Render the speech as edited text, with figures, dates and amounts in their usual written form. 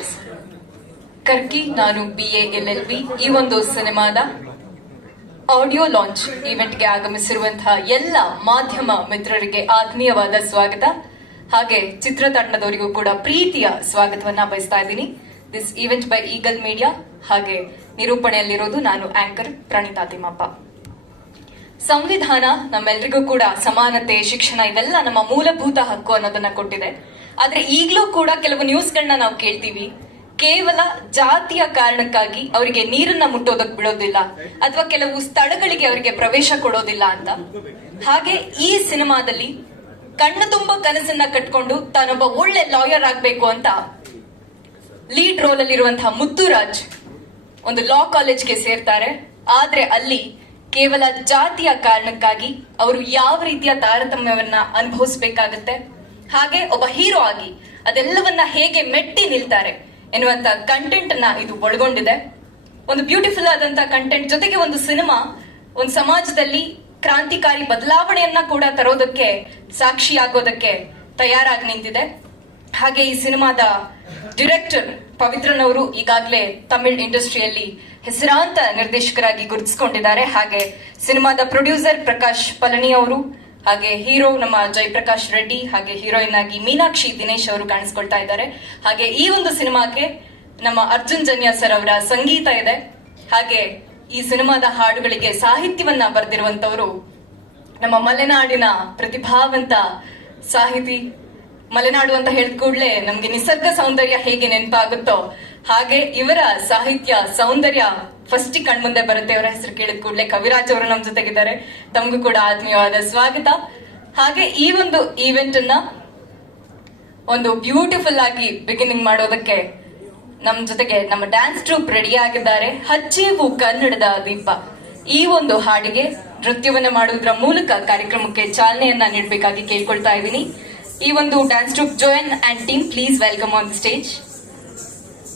S ಕರ್ಕಿ ನಾನು BA LLB ಈ ಒಂದು ಸಿನಿಮಾದ ಆಡಿಯೋ ಲಾಂಚ್ ಇವೆಂಟ್ಗೆ ಆಗಮಿಸಿರುವಂತಹ ಎಲ್ಲ ಮಾಧ್ಯಮ ಮಿತ್ರರಿಗೆ ಆತ್ಮೀಯವಾದ ಸ್ವಾಗತ. ಹಾಗೆ ಚಿತ್ರತಂಡದವರಿಗೂ ಕೂಡ ಪ್ರೀತಿಯ ಸ್ವಾಗತವನ್ನ ಬಯಸ್ತಾ ಇದ್ದೀನಿ. This event by eagle media. ಹಾಗೆ ನಿರೂಪಣೆಯಲ್ಲಿರೋದು ನಾನು ಆಂಕರ್ ಪ್ರಣೀತಾ ತಿಮ್ಮಪ್ಪ. ಸಂವಿಧಾನ ನಮ್ಮೆಲ್ಲರಿಗೂ ಕೂಡ ಸಮಾನತೆ, ಶಿಕ್ಷಣ ಇವೆಲ್ಲ ನಮ್ಮ ಮೂಲಭೂತ ಹಕ್ಕು ಅನ್ನೋದನ್ನ ಕೊಟ್ಟಿದೆ. ಆದ್ರೆ ಈಗಲೂ ಕೂಡ ಕೆಲವು ನ್ಯೂಸ್ಗಳನ್ನ ನಾವು ಕೇಳ್ತೀವಿ, ಕೇವಲ ಜಾತಿಯ ಕಾರಣಕ್ಕಾಗಿ ಅವರಿಗೆ ನೀರನ್ನ ಮುಟ್ಟೋದಕ್ ಬಿಡೋದಿಲ್ಲ ಅಥವಾ ಕೆಲವು ಸ್ಥಳಗಳಿಗೆ ಅವರಿಗೆ ಪ್ರವೇಶ ಕೊಡೋದಿಲ್ಲ ಅಂತ. ಹಾಗೆ ಈ ಸಿನಿಮಾದಲ್ಲಿ ಕಣ್ಣು ತುಂಬ ಕನಸನ್ನ ಕಟ್ಕೊಂಡು ತಾನೊಬ್ಬ ಒಳ್ಳೆ ಲಾಯರ್ ಆಗ್ಬೇಕು ಅಂತ ಲೀಡ್ ರೋಲ್ ಅಲ್ಲಿರುವಂತಹ ಮುತ್ತುರಾಜ್ ಒಂದು ಲಾ ಕಾಲೇಜ್ಗೆ ಸೇರ್ತಾರೆ. ಆದ್ರೆ ಅಲ್ಲಿ ಕೇವಲ ಜಾತಿಯ ಕಾರಣಕ್ಕಾಗಿ ಅವರು ಯಾವ ರೀತಿಯ ತಾರತಮ್ಯವನ್ನ ಅನುಭವಿಸಬೇಕಾಗತ್ತೆ, ಹಾಗೆ ಒಬ್ಬ ಹೀರೋ ಆಗಿ ಅದೆಲ್ಲವನ್ನ ಹೇಗೆ ಮೆಟ್ಟಿ ನಿಲ್ತಾರೆ ಎನ್ನುವಂತ ಕಂಟೆಂಟ್ ಅನ್ನ ಇದು ಒಳಗೊಂಡಿದೆ. ಒಂದು ಬ್ಯೂಟಿಫುಲ್ ಆದಂತ ಕಂಟೆಂಟ್ ಜೊತೆಗೆ ಒಂದು ಸಿನಿಮಾ ಒಂದು ಸಮಾಜದಲ್ಲಿ ಕ್ರಾಂತಿಕಾರಿ ಬದಲಾವಣೆಯನ್ನ ಕೂಡ ತರೋದಕ್ಕೆ ಸಾಕ್ಷಿಯಾಗೋದಕ್ಕೆ ತಯಾರಾಗಿ ನಿಂತಿದೆ. ಹಾಗೆ ಈ ಸಿನಿಮಾದ ಡೈರೆಕ್ಟರ್ ಪವಿತ್ರನವರು ಈಗಾಗಲೇ ತಮಿಳ್ ಇಂಡಸ್ಟ್ರಿಯಲ್ಲಿ ಹೆಸರಾಂತ ನಿರ್ದೇಶಕರಾಗಿ ಗುರುತಿಸಿಕೊಂಡಿದ್ದಾರೆ. ಹಾಗೆ ಸಿನಿಮಾದ ಪ್ರೊಡ್ಯೂಸರ್ ಪ್ರಕಾಶ್ ಪಳನಿ ಅವರು, ಹಾಗೆ ಹೀರೋ ನಮ್ಮ ಜಯಪ್ರಕಾಶ್ ರೆಡ್ಡಿ, ಹಾಗೆ ಹೀರೋಯಿನ್ ಆಗಿ ಮೀನಾಕ್ಷಿ ದಿನೇಶ್ ಅವರು ಕಾಣಿಸ್ಕೊಳ್ತಾ ಇದ್ದಾರೆ. ಹಾಗೆ ಈ ಒಂದು ಸಿನಿಮಾಕ್ಕೆ ನಮ್ಮ ಅರ್ಜುನ್ ಜನ್ಯ ಸರ್ ಅವರ ಸಂಗೀತ ಇದೆ. ಹಾಗೆ ಈ ಸಿನಿಮಾದ ಹಾಡುಗಳಿಗೆ ಸಾಹಿತ್ಯವನ್ನ ಬರೆದಿರುವಂತವರು ನಮ್ಮ ಮಲೆನಾಡಿನ ಪ್ರತಿಭಾವಂತ ಸಾಹಿತಿ. ಮಲೆನಾಡು ಅಂತ ಹೇಳಿದ ಕೂಡಲೇ ನಮ್ಗೆ ನಿಸರ್ಗ ಸೌಂದರ್ಯ ಹೇಗೆ ನೆನಪಾಗುತ್ತೋ ಹಾಗೆ ಇವರ ಸಾಹಿತ್ಯ ಸೌಂದರ್ಯ ಫಸ್ಟ್ ಕಣ್ಮುಂದೆ ಬರುತ್ತೆ. ಅವರ ಹೆಸರು ಕೇಳಿದ ಕೂಡಲೇ ಕವಿರಾಜ್ ಅವರು ನಮ್ಮ ಜೊತೆಗಿದ್ದಾರೆ. ತಮಗೂ ಕೂಡ ಆತ್ಮೀಯವಾದ ಸ್ವಾಗತ. ಹಾಗೆ ಈ ಒಂದು ಈವೆಂಟ್ ಅನ್ನ ಒಂದು ಬ್ಯೂಟಿಫುಲ್ ಆಗಿ ಬಿಗಿನಿಂಗ್ ಮಾಡೋದಕ್ಕೆ ನಮ್ ಜೊತೆಗೆ ನಮ್ಮ ಡ್ಯಾನ್ಸ್ ಟ್ರೂಪ್ ರೆಡಿ ಆಗಿದ್ದಾರೆ. ಹಚ್ಚೇವು ಕನ್ನಡದ ದೀಪ ಈ ಒಂದು ಹಾಡಿಗೆ ನೃತ್ಯವನ್ನ ಮಾಡುವುದರ ಮೂಲಕ ಕಾರ್ಯಕ್ರಮಕ್ಕೆ ಚಾಲನೆಯನ್ನ ನೀಡಬೇಕಾಗಿ ಕೇಳ್ಕೊಳ್ತಾ ಇದ್ದೀನಿ. ಈ ಒಂದು dance troupe Joyan and team, please welcome on the stage.